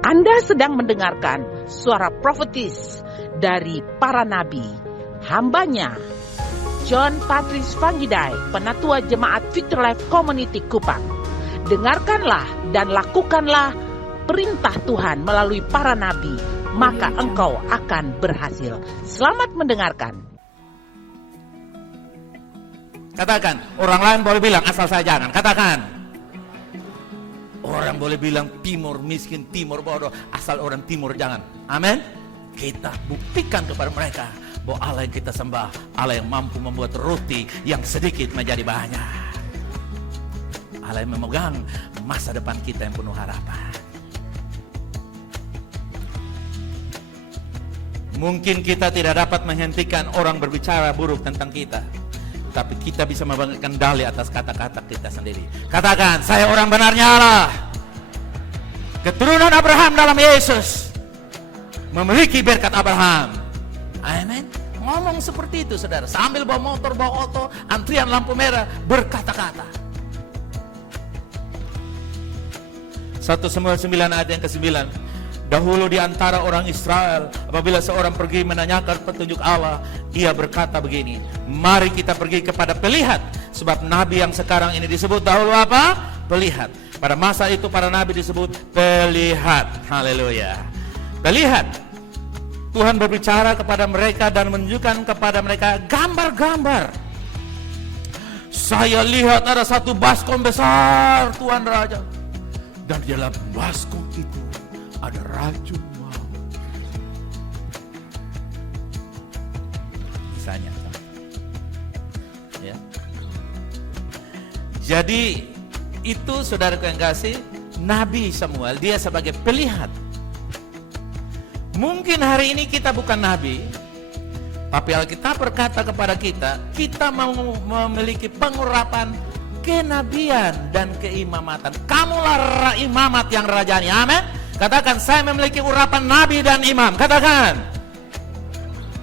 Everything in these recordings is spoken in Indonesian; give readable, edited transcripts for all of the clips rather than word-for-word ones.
Anda sedang mendengarkan suara profetis dari para nabi, hambanya John Patrice Vanggidai, Penatua Jemaat Future Life Community Kupang. Dengarkanlah dan lakukanlah perintah Tuhan melalui para nabi, maka engkau akan berhasil. Selamat mendengarkan. Katakan, orang lain boleh bilang asal saya jangan. Katakan. Orang boleh bilang timur miskin, timur bodoh, asal orang timur jangan. Amin. Kita buktikan kepada mereka bahwa Allah yang kita sembah, Allah yang mampu membuat roti yang sedikit menjadi banyak. Allah yang memegang masa depan kita yang penuh harapan. Mungkin kita tidak dapat menghentikan orang berbicara buruk tentang kita, tapi kita bisa membangkitkan dalih atas kata-kata kita sendiri. Katakan, saya orang benarnya Allah, keturunan Abraham dalam Yesus, memiliki berkat Abraham. Amin. Ngomong seperti itu, saudara, sambil bawa motor, bawa auto, antrian lampu merah, berkata-kata. 1 Samuel 9 ayat yang ke-9. Dahulu di antara orang Israel, apabila seorang pergi menanyakan petunjuk Allah, ia berkata begini, mari kita pergi kepada pelihat. Sebab nabi yang sekarang ini disebut dahulu apa? Pelihat. Pada masa itu para nabi disebut pelihat. Haleluya. Pelihat. Tuhan berbicara kepada mereka dan menunjukkan kepada mereka gambar-gambar. Saya lihat ada satu baskom besar, Tuhan Raja. Dan di dalam baskom itu ada racun maut. Misalnya, ya. Jadi itu saudaraku yang kasih, Nabi Samuel dia sebagai pelihat. Mungkin hari ini kita bukan nabi, tapi Alkitab berkata kepada kita, kita mau memiliki pengurapan kenabian dan keimamatan. Kamulah imamat yang rajani. Amin. Katakan, saya memiliki urapan nabi dan imam. Katakan.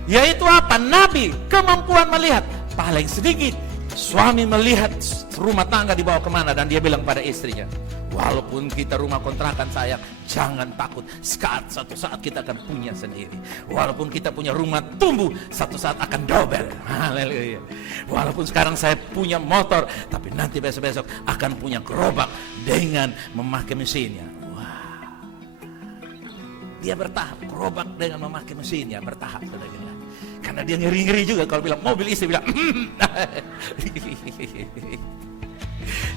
Yaitu apa? Nabi, kemampuan melihat. Paling sedikit, suami melihat rumah tangga dibawa kemana. Dan dia bilang pada istrinya, walaupun kita rumah kontrakan sayang, jangan takut. Satu saat kita akan punya sendiri. Walaupun kita punya rumah tumbuh, satu saat akan double. Haleluya. Walaupun sekarang saya punya motor, tapi nanti besok-besok akan punya gerobak dengan memakai mesinnya. Dia bertahap, gerobak dengan memakai mesinnya bertahap. Karena dia ngeri-ngeri juga kalau bilang mobil, istri bilang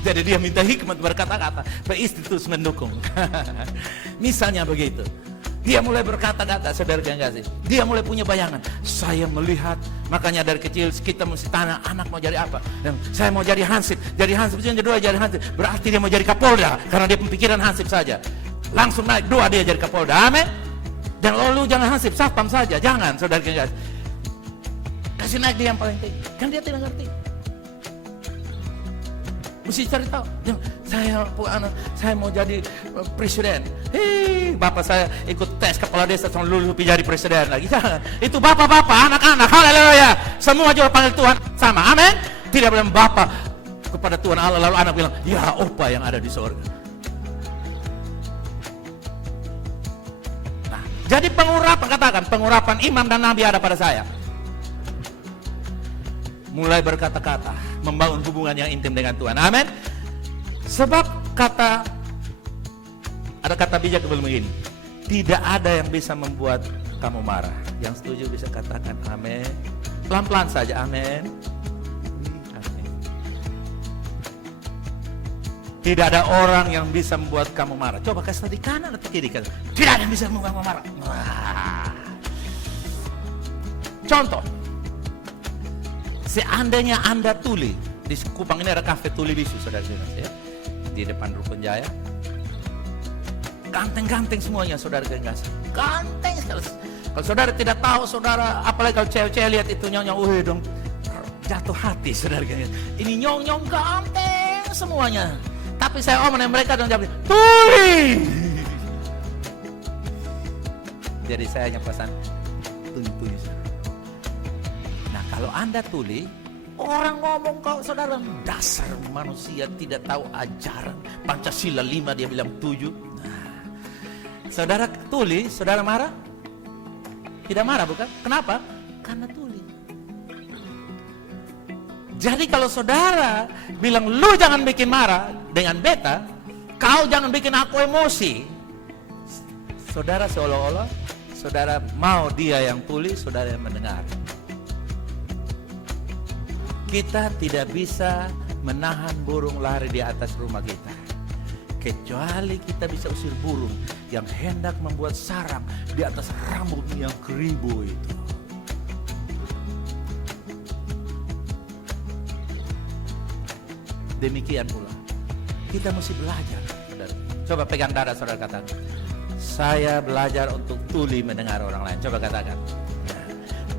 jadi dia minta hikmat berkata-kata, istri terus mendukung. Misalnya begitu. Dia mulai berkata-kata, saudara yang kasih. Dia mulai punya bayangan. Saya melihat, makanya dari kecil kita mesti tanya, anak mau jadi apa? Dan saya mau jadi hansip. Jadi hansip, yang kedua jadi hansip. Berarti dia mau jadi kapolda, karena dia pemikiran hansip saja. Langsung naik, 2 dia jadi kapolda. Amin. Dan lalu jangan hansip, satpam saja. Jangan, saudara yang kasih. Kasih naik dia yang paling tinggi. Kan dia tidak ngerti. Mesti cari tahu. Saya mau jadi presiden. Bapak saya ikut tes kepala desa sama lulus jadi presiden lagi. Jangan. Itu bapak-bapak, anak-anak. Haleluya. Semua juga panggil Tuhan sama. Amin. Tidak boleh bapak kepada Tuhan Allah lalu anak bilang, ya opa yang ada di surga. Nah, jadi pengurapan, katakan pengurapan imam dan nabi ada pada saya. Mulai berkata-kata, membangun hubungan yang intim dengan Tuhan. Amin. Sebab ada kata bijak sebelum begini, tidak ada yang bisa membuat kamu marah. Yang setuju bisa katakan amin. Pelan-pelan saja, amin. Amin. Tidak ada orang yang bisa membuat kamu marah. Coba kasih di kanan atau kiri. Tidak ada yang bisa membuat kamu marah. Wah. Contoh, seandainya Anda tuli, di Kupang ini ada kafe tuli bisu, saudara-saudara, ya, di depan Rukun Jaya. Ganteng-ganteng semuanya, saudara kasih. Ganteng sekali. Kalau saudara tidak tahu, saudara, apalagi kalau cewek-cewek lihat itu nyong-nyong, dong jatuh hati, saudara kasih. Ini nyong-nyong ganteng semuanya. Tapi saya omongin mereka dong jawab, tuli. Jadi saya hanya pesan tuli. Nah, kalau Anda tuli, orang ngomong kau saudara, dasar manusia tidak tahu ajaran Pancasila 5, dia bilang 7. Nah, Saudara tuli, saudara marah? Tidak marah bukan? Kenapa? Karena tuli. Jadi kalau saudara bilang, lu jangan bikin marah dengan beta, kau jangan bikin aku emosi, saudara seolah-olah saudara mau dia yang tuli, saudara yang mendengar. Kita tidak bisa menahan burung lari di atas rumah kita, kecuali kita bisa usir burung yang hendak membuat sarang di atas rambut yang keribu itu. Demikian pula kita mesti belajar, saudara. Coba pegang dada saudara, katakan, saya belajar untuk tuli mendengar orang lain. Coba katakan.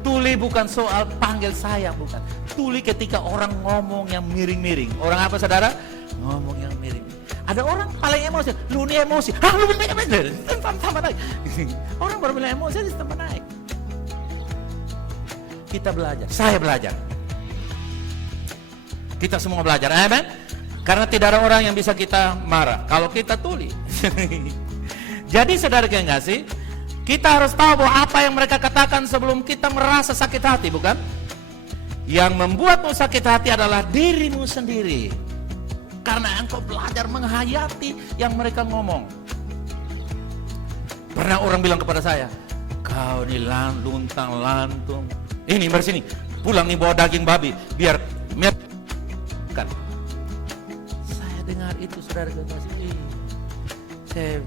Tuli bukan soal panggil sayang, bukan. Tuli ketika orang ngomong yang miring-miring. Orang apa saudara? Ngomong yang miring. Ada orang paling emosi, lu ini emosi. Hah, lu ini emosi. Tambah naik. Orang baru bilang emosi, tambah naik. Kita belajar, saya belajar. Kita semua belajar, amen? Karena tidak ada orang yang bisa kita marah kalau kita tuli. Jadi saudara yang kasih, kita harus tahu bahwa apa yang mereka katakan sebelum kita merasa sakit hati, bukan? Yang membuatmu sakit hati adalah dirimu sendiri. Karena engkau belajar menghayati yang mereka ngomong. Pernah orang bilang kepada saya, kau ini luntang lantung. Ini bersini, pulang nih bawa daging babi, biar kan. Saya dengar itu saudara kasih. Saya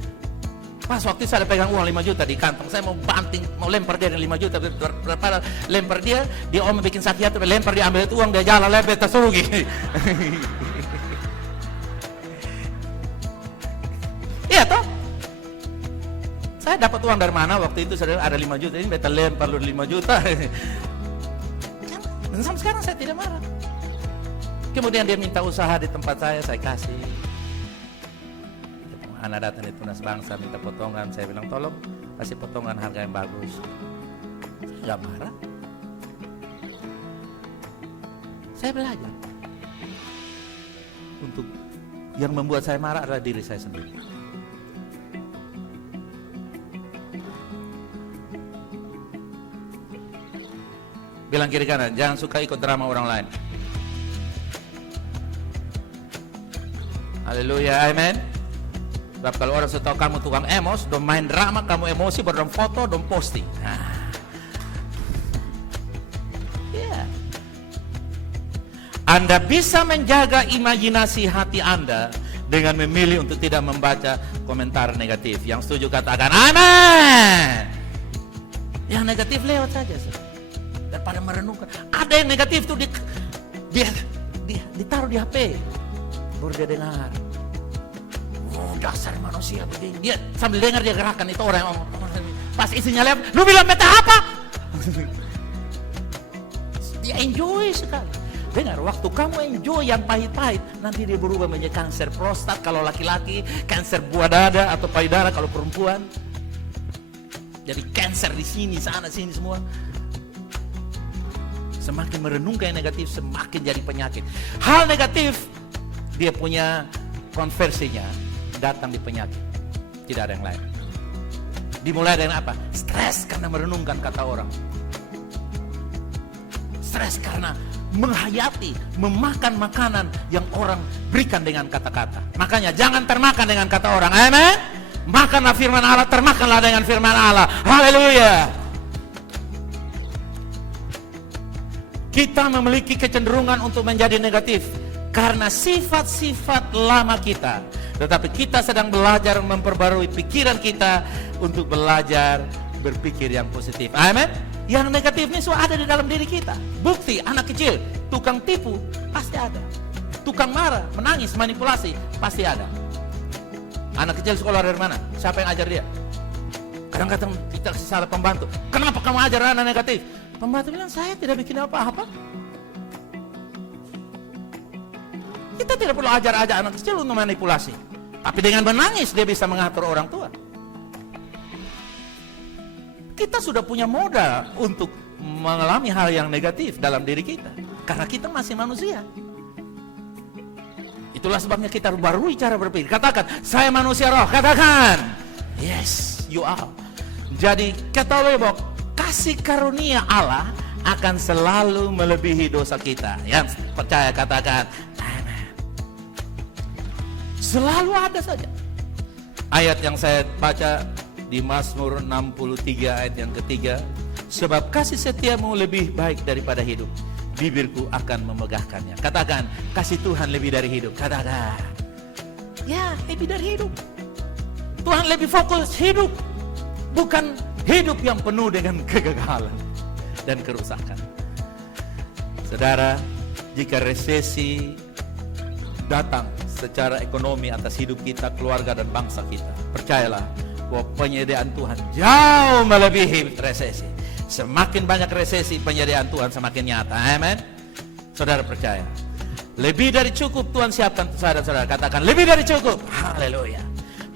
pas waktu saya pegang uang 5 juta di kantong, saya mau banting, mau lempar dia dengan 5 juta, berapa lempar dia om bikin sakit hati, lempar dia, ambil itu uang, dia jalan lempar tersugi. Iya toh? Saya dapat uang dari mana waktu itu, saudara, ada 5 juta, ini beta lempar lu 5 juta. Dan sampai sekarang saya tidak marah. Kemudian dia minta usaha di tempat saya kasih. Anak datang di Tunas Bangsa minta potongan, saya bilang tolong kasih potongan harga yang bagus. Saya gak marah. Saya belajar. Untuk yang membuat saya marah adalah diri saya sendiri. Bilang kiri kanan, jangan suka ikut drama orang lain. Haleluya, amen. Sebab kalau orang sudah tahu kamu tukang emos, dong main drama, kamu emosi, baru dong foto, dong posting. Yeah. Anda bisa menjaga imajinasi hati Anda dengan memilih untuk tidak membaca komentar negatif. Yang setuju katakan amin. Yang negatif lewat saja. Daripada merenungkan. Ada yang negatif tuh dia ditaruh di HP. Baru dia dengar. Oh, dasar manusia begini. Dia sambil dengar dia gerakan itu orang yang pas isinya lewat. Lu bilang beta apa? Dia enjoy sekali. Dengar, waktu kamu enjoy yang pahit-pahit, nanti dia berubah menjadi kanker prostat kalau laki-laki, kanker buah dada atau payudara kalau perempuan. Jadi kanker di sini, sana, sini semua. Semakin merenungkan yang negatif, semakin jadi penyakit. Hal negatif, dia punya konversinya datang di penyakit. Tidak ada yang lain. Dimulai dengan apa? Stres karena merenungkan kata orang. Stres karena menghayati, memakan makanan yang orang berikan dengan kata-kata. Makanya jangan termakan dengan kata orang. Amen. Makanlah firman Allah, termakanlah dengan firman Allah. Haleluya. Kita memiliki kecenderungan untuk menjadi negatif karena sifat-sifat lama kita. Tetapi kita sedang belajar memperbarui pikiran kita untuk belajar berpikir yang positif. Amin. Yang negatif ini semua ada di dalam diri kita. Bukti, anak kecil, tukang tipu, pasti ada. Tukang marah, menangis, manipulasi, pasti ada. Anak kecil sekolah dari mana? Siapa yang ajar dia? Kadang-kadang kita salah pembantu. Kenapa kamu ajar anak negatif? Pembantu bilang, saya tidak bikin apa-apa. Kita tidak perlu ajar-ajar anak kecil untuk manipulasi. Tapi dengan menangis dia bisa mengatur orang tua. Kita sudah punya modal untuk mengalami hal yang negatif dalam diri kita. Karena kita masih manusia. Itulah sebabnya kita harus barui cara berpikir. Katakan, saya manusia roh. Katakan, yes. you are. Jadi ketahui bahwa kasih karunia Allah akan selalu melebihi dosa kita. Yang percaya katakan amen. Selalu ada saja. Ayat yang saya baca di Mazmur 63 ayat yang ketiga, sebab kasih setiamu lebih baik daripada hidup, bibirku akan memegahkannya. Katakan, kasih Tuhan lebih dari hidup. Katakan, ya, lebih dari hidup. Tuhan lebih fokus hidup, bukan hidup yang penuh dengan kegagalan dan kerusakan. Saudara, jika resesi datang secara ekonomi atas hidup kita, keluarga dan bangsa kita, percayalah bahwa penyediaan Tuhan jauh melebihi resesi. Semakin banyak resesi, penyediaan Tuhan semakin nyata. Amen. Saudara percaya, lebih dari cukup Tuhan siapkan saudara-saudara. Katakan, lebih dari cukup. Haleluya.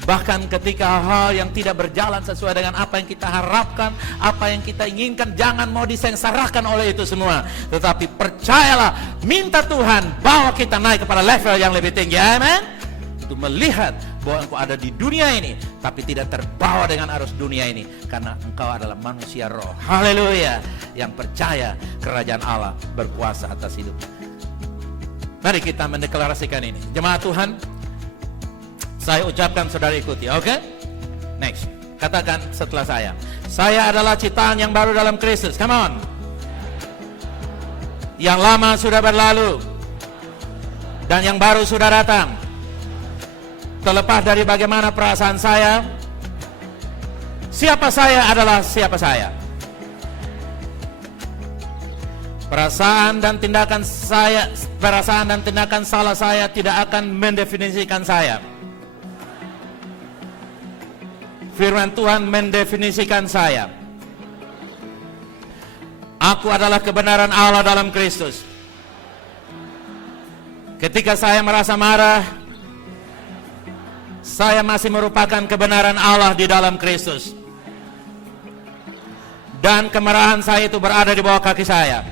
Bahkan ketika hal yang tidak berjalan sesuai dengan apa yang kita harapkan, apa yang kita inginkan, jangan mau disengsarakan oleh itu semua. Tetapi percayalah, minta Tuhan bawa kita naik kepada level yang lebih tinggi. Amen. Untuk melihat bahwa engkau ada di dunia ini, tapi tidak terbawa dengan arus dunia ini, karena engkau adalah manusia roh. Haleluya. Yang percaya kerajaan Allah berkuasa atas hidup. Mari kita mendeklarasikan ini. Jemaat Tuhan, saya ucapkan, saudara ikuti, oke? Next, katakan setelah saya. Saya adalah ciptaan yang baru dalam Kristus. Come on. Yang lama sudah berlalu dan yang baru sudah datang. Terlepas dari bagaimana perasaan saya, siapa saya adalah siapa saya. Perasaan dan tindakan salah saya tidak akan mendefinisikan saya. Firman Tuhan mendefinisikan saya. Aku adalah kebenaran Allah dalam Kristus. Ketika saya merasa marah, saya masih merupakan kebenaran Allah di dalam Kristus. Dan kemarahan saya itu berada di bawah kaki saya.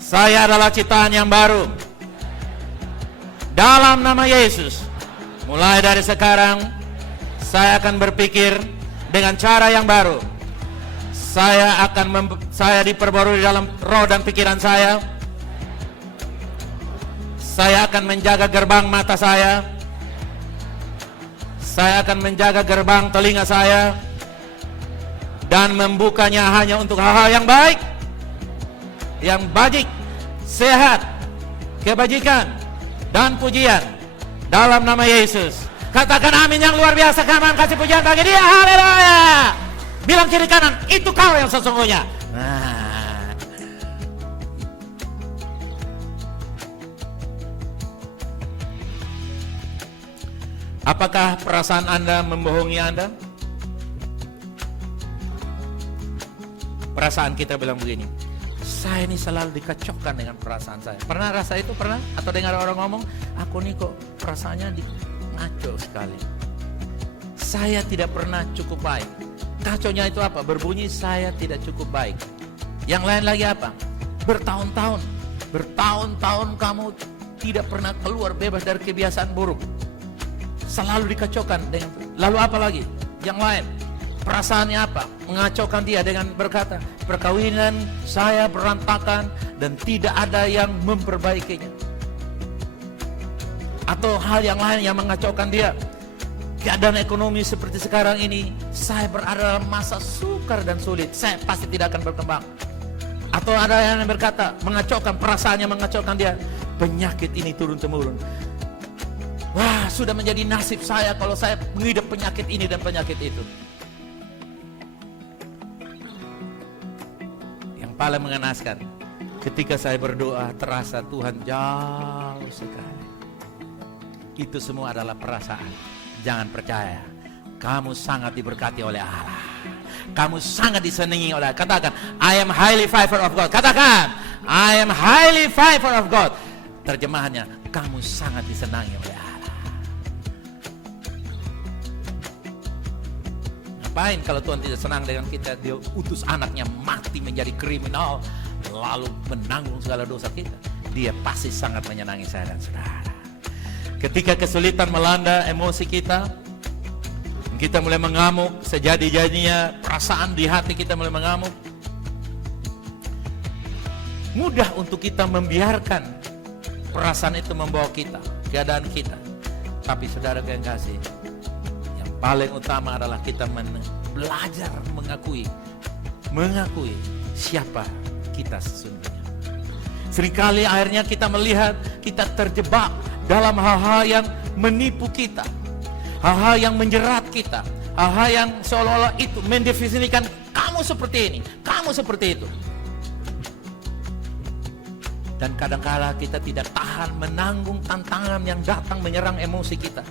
Saya adalah ciptaan yang baru. Dalam nama Yesus, mulai dari sekarang, saya akan berpikir dengan cara yang baru. Saya diperbarui dalam roh dan pikiran saya. Saya akan menjaga gerbang mata saya. Saya akan menjaga gerbang telinga saya dan membukanya hanya untuk hal-hal yang baik, yang baik, sehat, kebajikan dan pujian dalam nama Yesus. Katakan amin yang luar biasa. Kaman, kasih pujian bagi dia. Haleluya. Bilang kiri kanan, itu kau yang sesungguhnya. Nah. Apakah perasaan Anda membohongi Anda? Perasaan kita bilang begini, saya ini selalu dikacaukan dengan perasaan saya. Pernah rasa itu? Pernah? Atau dengar orang ngomong, aku nih kok perasaannya ngaco sekali. Saya tidak pernah cukup baik. Kacaunya itu apa? Berbunyi saya tidak cukup baik. Yang lain lagi apa? Bertahun-tahun kamu tidak pernah keluar bebas dari kebiasaan buruk. Selalu dikacaukan dengan. Lalu apa lagi? Yang lain. Perasaannya apa? Mengacaukan dia dengan berkata, perkawinan saya berantakan dan tidak ada yang memperbaikinya. Atau hal yang lain yang mengacaukan dia. Keadaan ekonomi seperti sekarang ini, saya berada dalam masa sukar dan sulit, saya pasti tidak akan berkembang. Atau ada yang berkata, mengacaukan, perasaannya mengacaukan dia, penyakit ini turun-temurun. Wah, sudah menjadi nasib saya kalau saya mengidap penyakit ini dan penyakit itu. Yang paling mengenaskan, ketika saya berdoa, terasa Tuhan jauh sekali. Itu semua adalah perasaan. Jangan percaya, kamu sangat diberkati oleh Allah. Kamu sangat disenangi oleh Allah. Katakan, I am highly favored of God. Katakan, I am highly favored of God. Terjemahannya, kamu sangat disenangi oleh Allah. Ngapain kalau Tuhan tidak senang dengan kita? Dia utus anaknya mati menjadi kriminal, lalu menanggung segala dosa kita. Dia pasti sangat menyenangi saya dan saudara. Ketika kesulitan melanda emosi kita, Kita mulai mengamuk, sejadi-jadinya perasaan di hati kita mulai mengamuk. Mudah untuk kita membiarkan perasaan itu membawa kita, keadaan kita. Tapi saudara yang kasih, yang paling utama adalah kita belajar mengakui siapa kita sesungguhnya. Seringkali akhirnya kita melihat kita terjebak dalam hal-hal yang menipu kita, hal-hal yang menjerat kita, hal-hal yang seolah-olah itu mendefinisikan kamu seperti ini, kamu seperti itu. Dan kadang-kala kita tidak tahan menanggung tantangan yang datang menyerang emosi kita.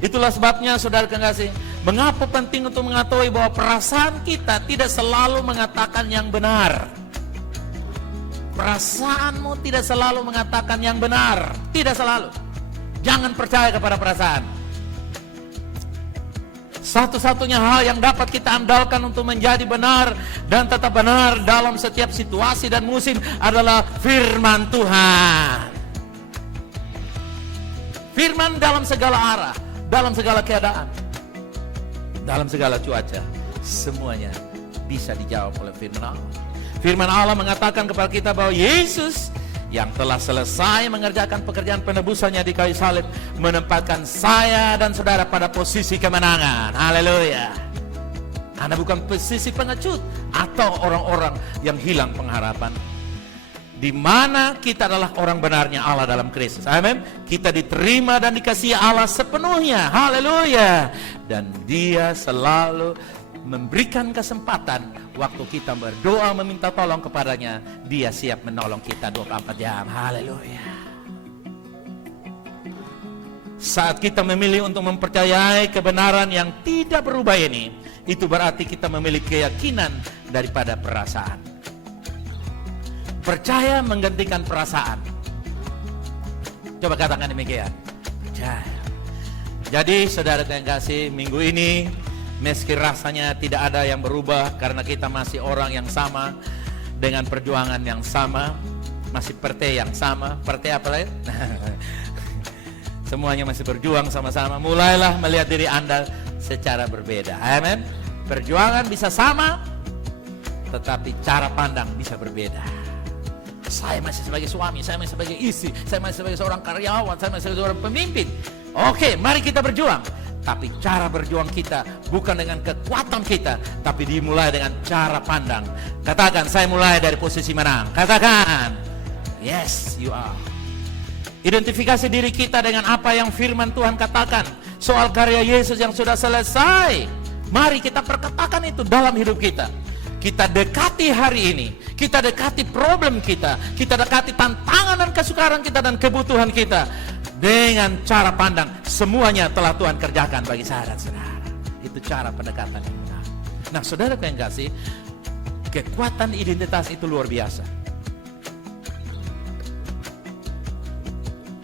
Itulah sebabnya saudara kekasih, mengapa penting untuk mengetahui bahwa perasaan kita tidak selalu mengatakan yang benar. Perasaanmu tidak selalu mengatakan yang benar, tidak selalu. Jangan percaya kepada perasaan. Satu-satunya hal yang dapat kita andalkan untuk menjadi benar dan tetap benar dalam setiap situasi dan musim adalah firman Tuhan. Firman dalam segala arah, dalam segala keadaan, dalam segala cuaca, semuanya bisa dijawab oleh firman Allah. Firman Allah mengatakan kepada kita bahwa Yesus yang telah selesai mengerjakan pekerjaan penebusannya di kayu salib menempatkan saya dan saudara pada posisi kemenangan. Haleluya. Anda bukan posisi pengecut atau orang-orang yang hilang pengharapan. Di mana kita adalah orang benarnya Allah dalam Kristus. Amin. Kita diterima dan dikasihi Allah sepenuhnya. Haleluya. Dan Dia selalu memberikan kesempatan waktu kita berdoa meminta tolong kepadanya, Dia siap menolong kita 24 jam. Haleluya. Saat kita memilih untuk mempercayai kebenaran yang tidak berubah ini, itu berarti kita memiliki keyakinan daripada perasaan. Percaya menggantikan perasaan. Coba katakan demikian. Percaya. Jadi saudara yang kasih, minggu ini meski rasanya tidak ada yang berubah karena kita masih orang yang sama dengan perjuangan yang sama, masih partai yang sama, partai apa lain? Semuanya masih berjuang sama-sama. Mulailah melihat diri Anda secara berbeda. Amin. Perjuangan bisa sama, tetapi cara pandang bisa berbeda. Saya masih sebagai suami, saya masih sebagai istri, saya masih sebagai seorang karyawan, saya masih sebagai seorang pemimpin. Oke, mari kita berjuang. Tapi cara berjuang kita bukan dengan kekuatan kita, tapi dimulai dengan cara pandang. Katakan, saya mulai dari posisi menang. Katakan, yes, you are. Identifikasi diri kita dengan apa yang firman Tuhan katakan soal karya Yesus yang sudah selesai. Mari kita perkatakan itu dalam hidup kita. Kita dekati hari ini, kita dekati problem kita dekati tantangan dan kesukaran kita dan kebutuhan kita dengan cara pandang semuanya telah Tuhan kerjakan bagi saya dan saudara. Itu cara pendekatan yang benar. Nah, saudara yang kasih, kekuatan identitas itu luar biasa.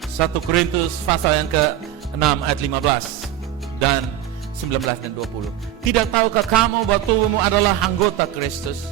1 Korintus pasal yang ke-6 ayat 15 dan 19 dan 20. Tidak tahukah kamu bahwa tubuhmu adalah anggota Kristus?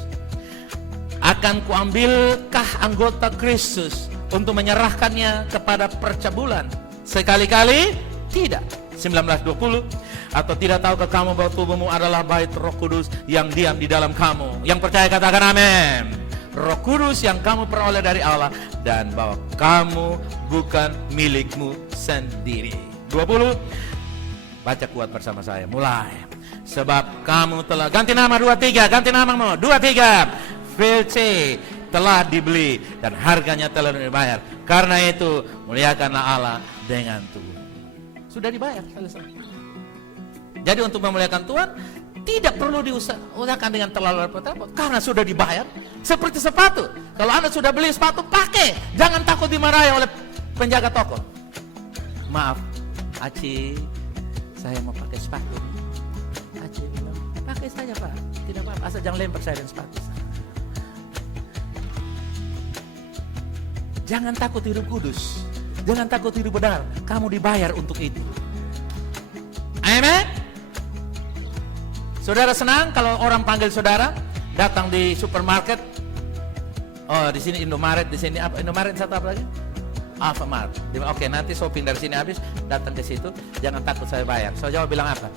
Akan kuambilkah anggota Kristus untuk menyerahkannya kepada percabulan? Sekali-kali tidak. 19:20. Atau tidak tahukah kamu bahwa tubuhmu adalah bait Roh Kudus yang diam di dalam kamu? Yang percaya katakan amin. Roh Kudus yang kamu peroleh dari Allah, dan bahwa kamu bukan milikmu sendiri. 20. Baca kuat bersama saya. Mulai. Sebab kamu telah ganti nama 23, ganti namamu 23. VC telah dibeli dan harganya telah dibayar. Karena itu muliakanlah Allah dengan tubuh. Sudah dibayar, selesai. Jadi untuk memuliakan Tuhan tidak perlu diusahakan dengan terlalu repot-repot karena sudah dibayar. Seperti sepatu. Kalau Anda sudah beli sepatu, pakai. Jangan takut dimarahi oleh penjaga toko. Maaf, Aci, saya mau pakai sepatu. Aci bilang, pakai saja Pak. Tidak apa-apa, asal jangan lempar saya dengan sepatu. Jangan takut hidup kudus. Jangan takut hidup benar. Kamu dibayar untuk itu. Amen. Saudara senang kalau orang panggil saudara datang di supermarket. Oh, di sini Indomaret, di sini apa? Indomaret satu apa lagi? Alfamart. Oke, nanti shopping dari sini habis, datang ke situ, jangan takut saya bayar. So jawab bilang apa?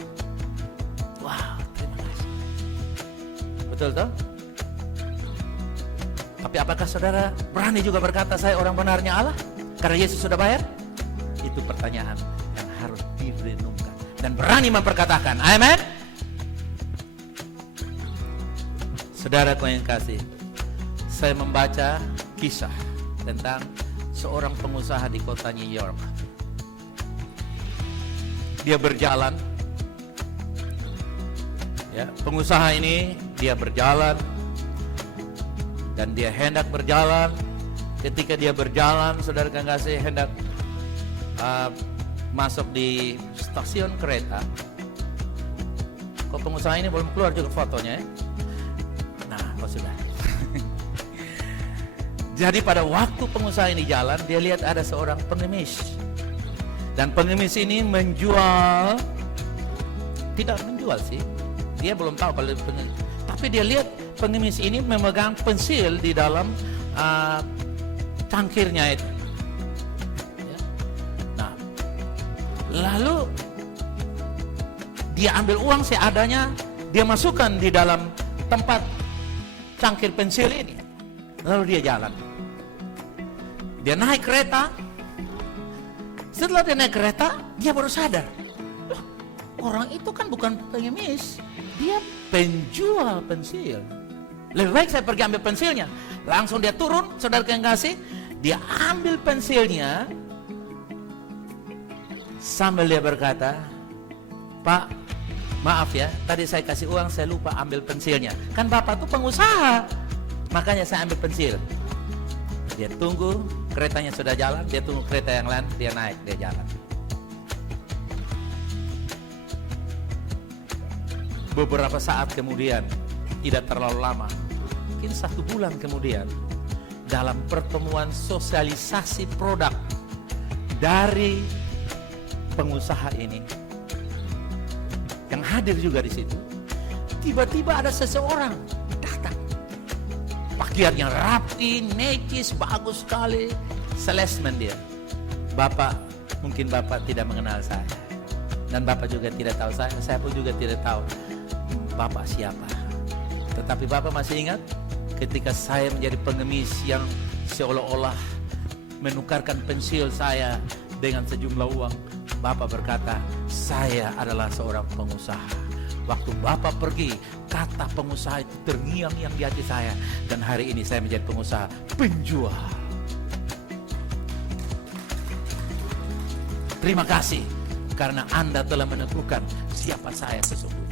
Betul toh? Tapi apakah saudara berani juga berkata saya orang benarnya Allah? Karena Yesus sudah bayar? Itu pertanyaan yang harus direnungkan dan berani memperkatakan. Amin. Saudaraku yang kasih, saya membaca kisah tentang seorang pengusaha di kota New York. Dia berjalan, ya, pengusaha ini dia berjalan dan dia hendak berjalan. Ketika dia berjalan, saudara yang kasih, hendak masuk di stasiun kereta. Kok pengusaha ini belum keluar juga fotonya ya? Nah, sudah. Jadi pada waktu pengusaha ini jalan, dia lihat ada seorang pengemis. Dan pengemis ini menjual, tidak menjual sih, dia belum tahu kalau pengemis. Tapi dia lihat pengemis ini memegang pensil di dalam cangkirnya itu. Ya. Nah, lalu dia ambil uang seadanya, dia masukkan di dalam tempat cangkir pensil ini. Lalu dia jalan. Dia naik kereta. Setelah dia naik kereta, dia baru sadar. Loh, orang itu kan bukan pengemis, dia penjual pensil. Lebih baik saya pergi ambil pensilnya. Langsung dia turun, saudara yang kasih, dia ambil pensilnya. Sambil dia berkata, Pak, maaf ya, tadi saya kasih uang, saya lupa ambil pensilnya. Kan Bapak tuh pengusaha, makanya saya ambil pensil. Dia tunggu, keretanya sudah jalan, dia tunggu kereta yang lain, dia naik, dia jalan. Beberapa saat kemudian, tidak terlalu lama, mungkin 1 bulan kemudian, dalam pertemuan sosialisasi produk dari pengusaha ini, yang hadir juga di situ, tiba-tiba ada seseorang datang. Pakaiannya rapi, necis, bagus sekali, salesman dia. Bapak, mungkin Bapak tidak mengenal saya, dan Bapak juga tidak tahu saya pun juga tidak tahu Bapak siapa. Tetapi Bapak masih ingat ketika saya menjadi pengemis yang seolah-olah menukarkan pensil saya dengan sejumlah uang, Bapak berkata, saya adalah seorang pengusaha. Waktu Bapak pergi, kata pengusaha itu terngiang-ngiang di hati saya. Dan hari ini saya menjadi pengusaha penjual. Terima kasih karena Anda telah menentukan siapa saya sesungguhnya.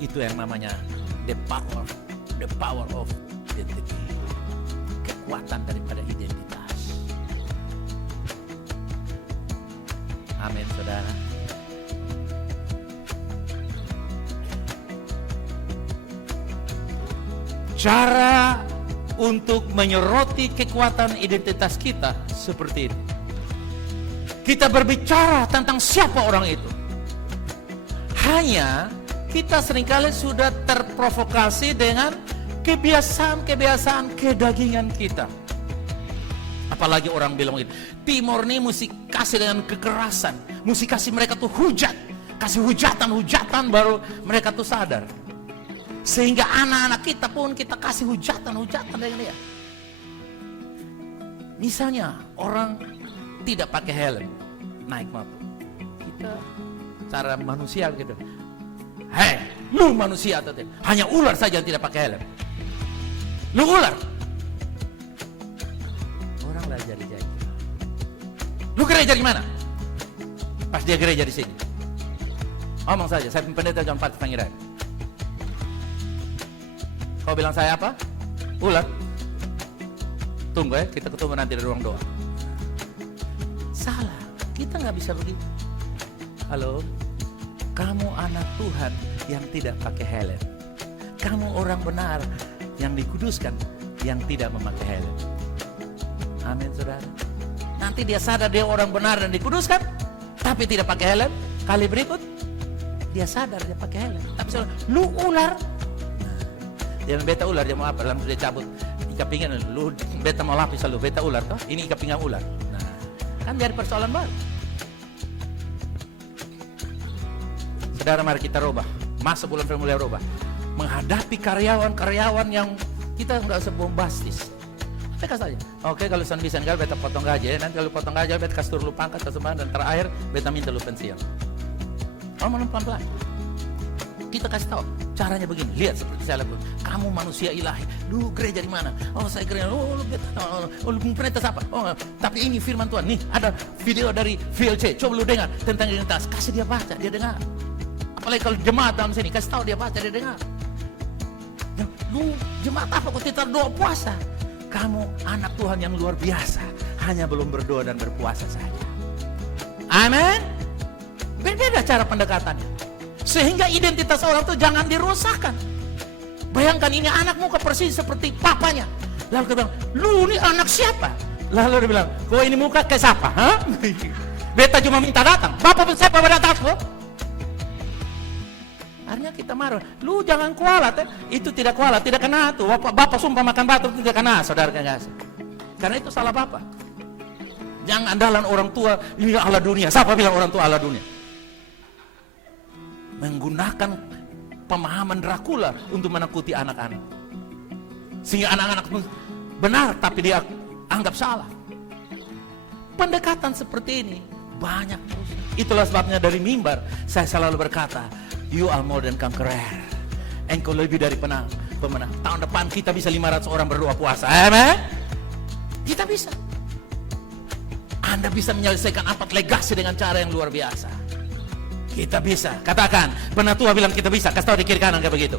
Itu yang namanya the power of identity. Kekuatan daripada identitas. Amin, saudara. Cara untuk menyoroti kekuatan identitas kita seperti ini. Kita berbicara tentang siapa orang itu. Hanya kita seringkali sudah terprovokasi dengan kebiasaan-kebiasaan kedagingan kita. Apalagi orang bilang itu, Timur ini mesti kasih dengan kekerasan, mesti kasih mereka tuh hujat, kasih hujatan baru mereka tuh sadar. Sehingga anak-anak kita pun kita kasih hujatan dengan dia. Misalnya orang tidak pakai helm naik motor, kita cara manusia gitu, hei lu manusia atau tidak, hanya ular saja yang tidak pakai helm, lu ular. Orang lah jadi lu gereja di mana? Pas dia gereja di sini, omong saja, saya pendeta John Patrick Fangidai. Kau bilang saya apa? Ular. Tunggu ya, kita ketemu nanti di ruang doa. Salah, kita nggak bisa begitu. Halo, kamu anak Tuhan yang tidak pakai helm. Kamu orang benar yang dikuduskan yang tidak memakai helm. Amin, saudara. Nanti dia sadar dia orang benar dan dikuduskan, tapi tidak pakai helm. Kali berikut dia sadar dia pakai helm. Tapi saudara, lu ular. Dia beta ular, dia mau apa? Lalu dia cabut ikat pinggang, lu beta mau lapis lu, beta ular toh? Ini ikat pinggang ular. Nah, kan jadi persoalan baru. Saudara, mari kita rubah masa bulan mulai rubah. Menghadapi karyawan-karyawan yang kita nggak usah bombastis. Kita saja. Oke, kalau san bisa enggak beta potong gaji, nanti kalau potong gaji beta kasih turun lu pangkat dan terakhir beta minta lu pensiun. Pelan-pelan. Kita kasih tahu caranya begini. Lihat seperti saya lakukan. Kamu manusia ilahi. Lu gereja di mana? Oh, saya gereja. Oh, lu beta. Oh, lu pemerintah apa? Oh, tapi ini firman Tuhan. Nih, ada video dari VLC. Coba lu dengar tentang identitas. Kasih dia baca, dia dengar. Apalagi kalau jemaat dalam sini, kasih tahu dia baca, dia dengar. Lu jemaat apa kok tidak doa puasa? Kamu anak Tuhan yang luar biasa, hanya belum berdoa dan berpuasa saja. Amin. Berbeda cara pendekatannya. Sehingga identitas orang itu jangan dirusakkan. Bayangkan ini anak muka persis seperti papanya. Lalu dia bilang, lu ini anak siapa? Lalu dia bilang, kau ini muka kayak siapa? Hah? Beta cuma minta datang. Bapak siapa datang? Akhirnya kita marah, lu jangan kualat, itu tidak kualat, tidak kena tuh. Bapak sumpah makan batu tidak kena, saudara kasih. Karena itu salah bapak. Jangan andalan orang tua, ini Allah dunia. Siapa bilang orang tua Allah dunia? Menggunakan pemahaman Dracula untuk menakuti anak-anak. Sehingga anak-anak benar, tapi dia anggap salah. Pendekatan seperti ini banyak terus. Itulah sebabnya dari mimbar saya selalu berkata, you are more than conqueror. Engkau lebih dari pemenang. Tahun depan kita bisa 500 orang berdoa puasa. Amen. Kita bisa. Anda bisa menyelesaikan 4 legasi dengan cara yang luar biasa. Kita bisa. Katakan, penatua bilang kita bisa. Kasih tahu di kiri kanan kayak begitu.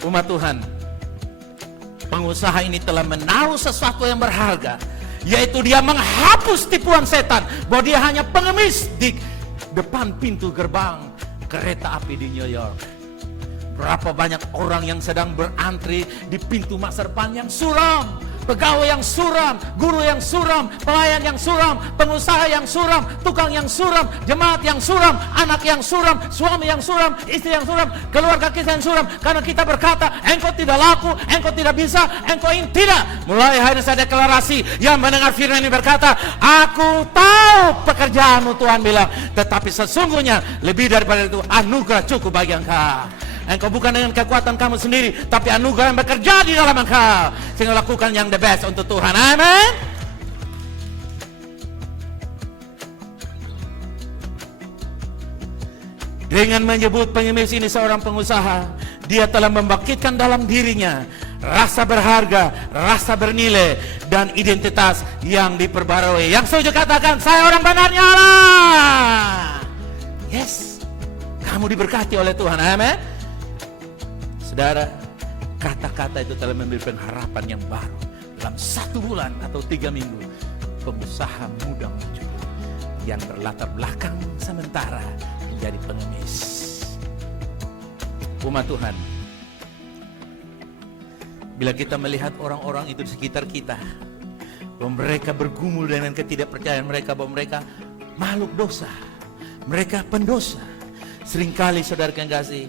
Umat Tuhan, pengusaha ini telah menaruh sesuatu yang berharga, yaitu dia menghapus tipuan setan bahwa dia hanya pengemis di depan pintu gerbang kereta api di New York. Berapa banyak orang yang sedang berantri di pintu masa depan yang suram, pegawai yang suram, guru yang suram, pelayan yang suram, pengusaha yang suram, tukang yang suram, jemaat yang suram, anak yang suram, suami yang suram, istri yang suram, keluarga kita yang suram. Karena kita berkata, engkau tidak laku, engkau tidak bisa, engkau ini tidak. Mulai hari ini saya deklarasi, yang mendengar firman ini berkata, aku tahu pekerjaanmu, Tuhan bilang, tetapi sesungguhnya lebih daripada itu anugerah cukup bagi engkau. Engkau bukan dengan kekuatan kamu sendiri, tapi anugerah yang bekerja di dalam engkau, sehingga lakukan yang the best untuk Tuhan. Amin. Dengan menyebut pengemis ini seorang pengusaha, dia telah membangkitkan dalam dirinya rasa berharga, rasa bernilai, dan identitas yang diperbarui. Yang setuju katakan, saya orang benarnya Allah. Yes, kamu diberkati oleh Tuhan. Amin. Saudara, kata-kata itu telah memberi pengharapan yang baru. Dalam 1 bulan atau 3 minggu, pengusaha muda muncul yang berlatar belakang sementara menjadi pengemis. Umat Tuhan, bila kita melihat orang-orang itu di sekitar kita, bahwa mereka bergumul dengan ketidakpercayaan mereka, bahwa mereka makhluk dosa, mereka pendosa. Seringkali saudara yang kasih,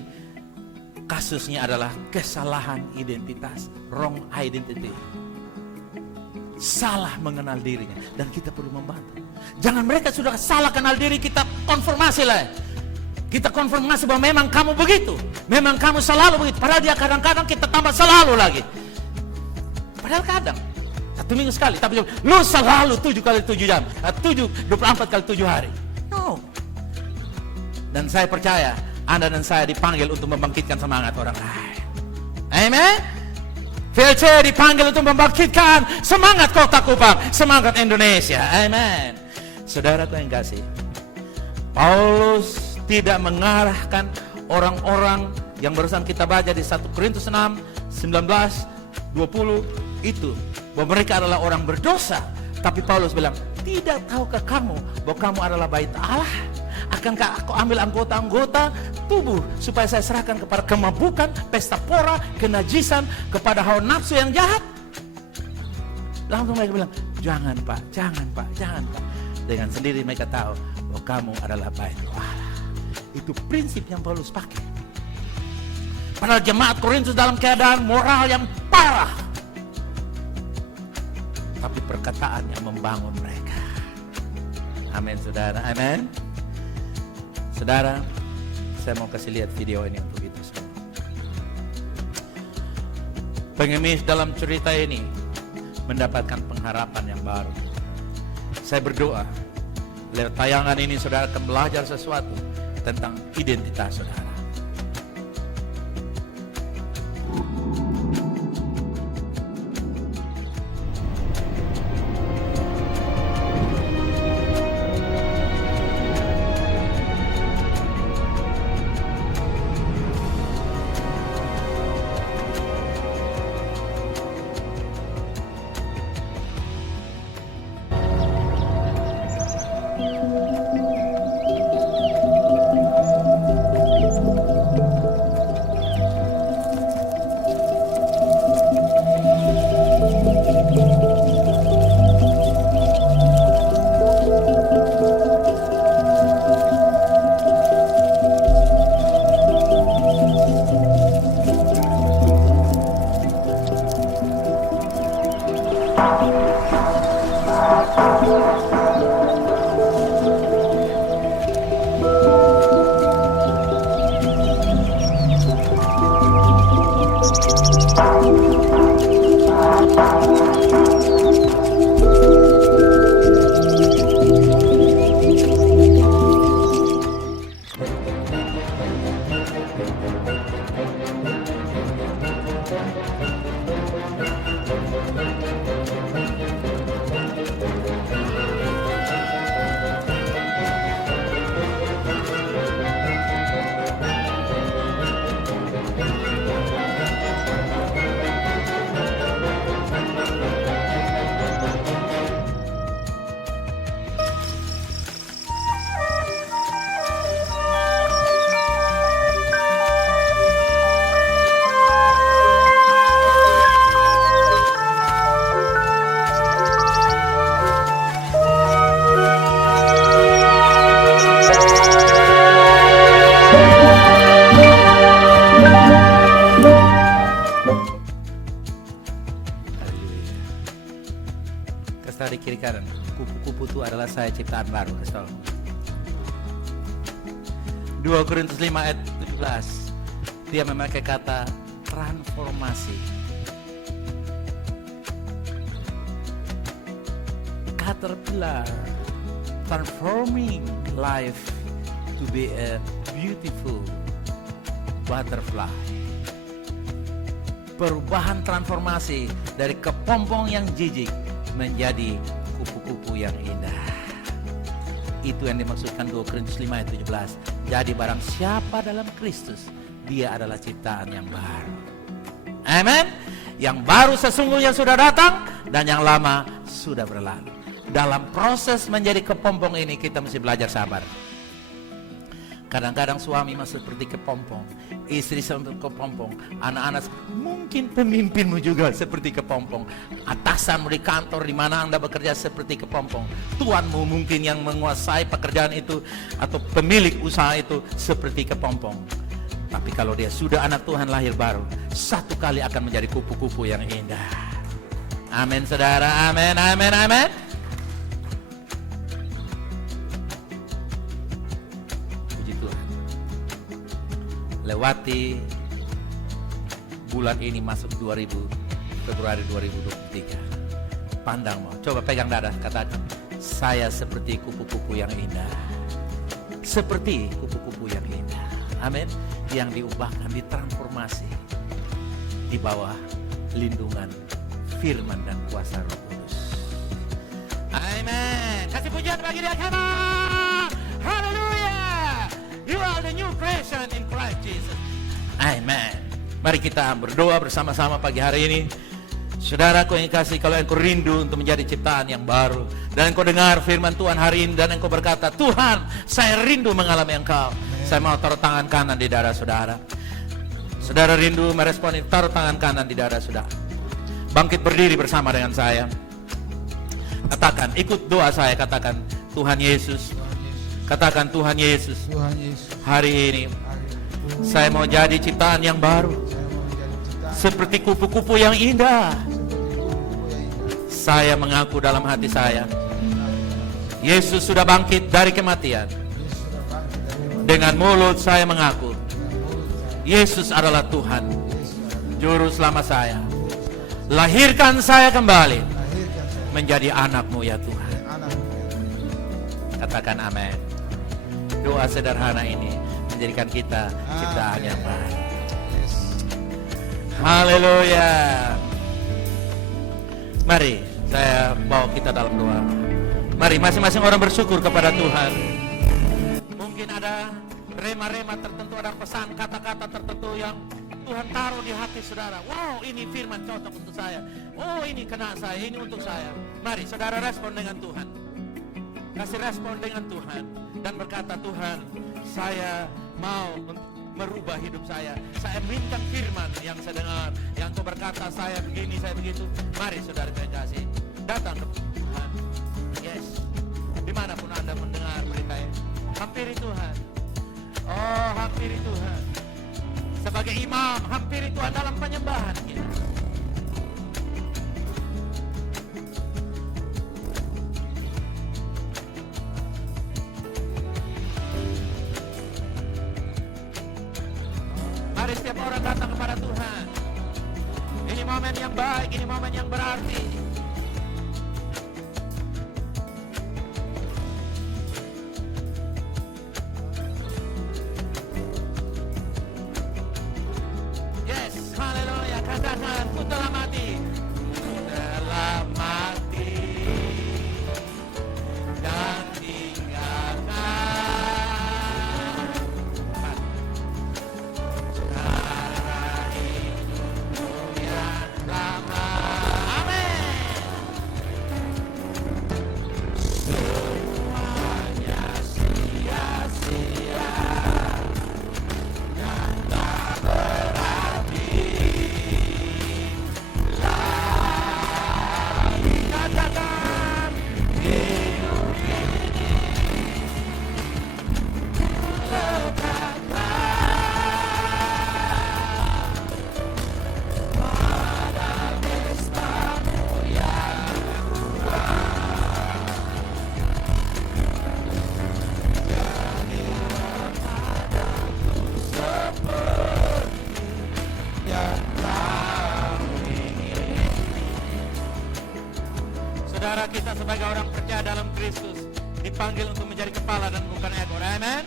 kasusnya adalah kesalahan identitas, wrong identity. Salah mengenal dirinya, dan kita perlu membantu. Jangan mereka sudah salah kenal diri, kita konfirmasi lah. Kita konfirmasi bahwa memang kamu begitu, memang kamu selalu begitu. Padahal dia kadang-kadang kita tambah selalu lagi. Padahal kadang 1 minggu sekali, tapi lu selalu 7 kali 7 jam, 24 kali 7 hari. No. Dan saya percaya Anda dan saya dipanggil untuk membangkitkan semangat orang lain. Amen. VLC dipanggil untuk membangkitkan semangat Kota Kupang, semangat Indonesia. Amen. Saudaraku yang kasih, Paulus tidak mengarahkan orang-orang yang barusan kita baca di 1 Korintus 6, 19, 20 itu, bahwa mereka adalah orang berdosa. Tapi Paulus bilang, tidak tahukah kamu bahwa kamu adalah bait Allah? Akankah aku ambil anggota-anggota tubuh supaya saya serahkan kepada kemabukan, pesta pora, kenajisan, kepada hawa nafsu yang jahat? Langsung mereka bilang, jangan pak, jangan pak, jangan pak. Dengan sendiri mereka tahu bahwa kamu adalah bait Allah. Itu prinsip yang Paulus pakai. Padahal jemaat Korintus dalam keadaan moral yang parah, tapi perkataan yang membangun mereka. Amin, saudara. Amin. Saudara, saya mau kasih lihat video ini untuk kita semua. Pengemis dalam cerita ini mendapatkan pengharapan yang baru. Saya berdoa, lewat tayangan ini saudara akan belajar sesuatu tentang identitas saudara. Di kiri kanan, kupu-kupu itu adalah saya ciptaan baru. 2 Korintus 5 ayat 17, dia memakai kata transformasi. Caterpillar transforming life to be a beautiful butterfly. Perubahan transformasi dari kepompong yang jijik menjadi kupu-kupu yang indah. Itu yang dimaksudkan 2 Korintus 5 ayat 17. Jadi barang siapa dalam Kristus, dia adalah ciptaan yang baru. Amin. Yang baru sesungguhnya sudah datang dan yang lama sudah berlalu. Dalam proses menjadi kepompong ini kita mesti belajar sabar. Kadang-kadang suami masih seperti kepompong, istri seperti kepompong, anak-anak mungkin pemimpinmu juga seperti kepompong, atasanmu di kantor di mana Anda bekerja seperti kepompong, tuanmu mungkin yang menguasai pekerjaan itu atau pemilik usaha itu seperti kepompong. Tapi kalau dia sudah anak Tuhan lahir baru, satu kali akan menjadi kupu-kupu yang indah. Amin saudara, amin, amin, amin. Lewati bulan ini masuk Februari 2023. Pandang mau, coba pegang dada, katakan, saya seperti kupu-kupu yang indah. Seperti kupu-kupu yang indah. Amin. Yang diubahkan, ditransformasi di bawah lindungan firman dan kuasa Roh Kudus. Amin. Kasih pujian bagi dia, come on. Hallelujah. You are the new creation in Christ Jesus. Amen. Mari kita berdoa bersama-sama pagi hari ini. Saudara, kau yang kasih, kalau engkau rindu untuk menjadi ciptaan yang baru, dan engkau dengar firman Tuhan hari ini, dan engkau berkata, Tuhan, saya rindu mengalami Engkau. Saya mau taruh tangan kanan di dada saudara. Saudara rindu merespon ini, taruh tangan kanan di dada saudara. Bangkit berdiri bersama dengan saya. Katakan, ikut doa saya, katakan, Tuhan Yesus. Katakan, Tuhan Yesus, hari ini saya mau jadi ciptaan yang baru, seperti kupu-kupu yang indah. Saya mengaku dalam hati saya, Yesus sudah bangkit dari kematian. Dengan mulut saya mengaku Yesus adalah Tuhan, Juru Selamat saya. Lahirkan saya kembali menjadi anak-Mu ya Tuhan. Katakan amin. Doa sederhana ini menjadikan kita ciptaan yang baru. Haleluya. Mari saya bawa kita dalam doa. Mari masing-masing orang bersyukur kepada Tuhan. Mungkin ada rema-rema tertentu, ada pesan kata-kata tertentu yang Tuhan taruh di hati saudara. Wow, ini firman cocok untuk saya. Oh, ini kena saya, ini untuk saya. Mari saudara respon dengan Tuhan. Kasih respon dengan Tuhan dan berkata, Tuhan, saya mau merubah hidup saya. Saya minta firman yang saya dengar, yang Kau berkata saya begini, saya begitu. Mari saudara kasih datang ke Tuhan. Yes, dimanapun Anda mendengar berita ini, hampiri Tuhan. Oh, hampiri Tuhan. Sebagai imam, hampiri Tuhan dalam penyembahan kita. Mari setiap orang datang kepada Tuhan. Ini momen yang baik, ini momen yang berarti. Yes, haleluya, katakan, ku telah mati. Ku telah mati dan tinggalkan cara hidupku yang lama. Amin. Semuanya sia-sia dan tak berarti lagi. Katakan, hidup ini pada pestamu yang saudara, kita sebagai orang percaya dalam Kristus dipanggil untuk menjadi kepala dan bukan ekor. Amen.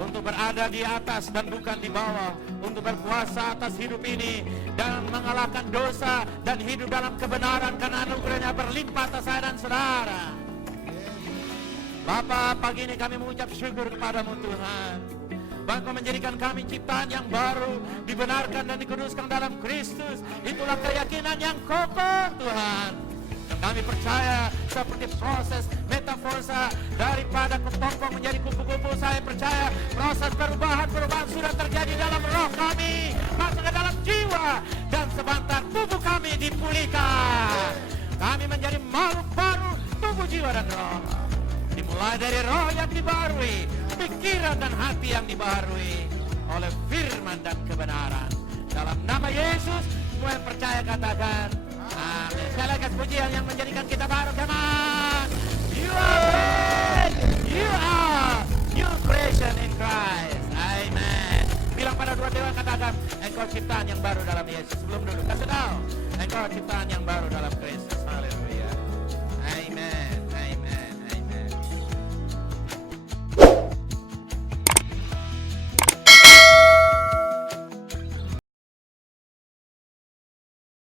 Untuk berada di atas dan bukan di bawah, untuk berkuasa atas hidup ini dan mengalahkan dosa dan hidup dalam kebenaran karena anugerahnya berlimpah atas saya dan saudara. Bapa, pagi ini kami mengucap syukur kepadamu Tuhan. Bangkau menjadikan kami ciptaan yang baru, dibenarkan dan dikuduskan dalam Kristus. Itulah keyakinan yang kokoh Tuhan. Dan kami percaya seperti proses metaforsa daripada kepompong menjadi kupu-kupu, saya percaya proses perubahan sudah terjadi dalam roh kami, masuk ke dalam jiwa, dan sebentar tubuh kami dipulihkan. Kami menjadi makhluk baru, tubuh, jiwa, dan roh. Dimulai dari roh yang dibaharui, pikiran dan hati yang dibaharui oleh firman dan kebenaran. Dalam nama Yesus, semua yang percaya katakan amin. Sekali lagi pujian yang menjadikan kita baru. Come on. You are great. You are new creation in Christ. Amen. Bilang pada dua dewa, katakan, engkau ciptaan yang baru dalam Yesus. Sebelum duduk, kasih tahu, engkau ciptaan yang baru dalam Kristus.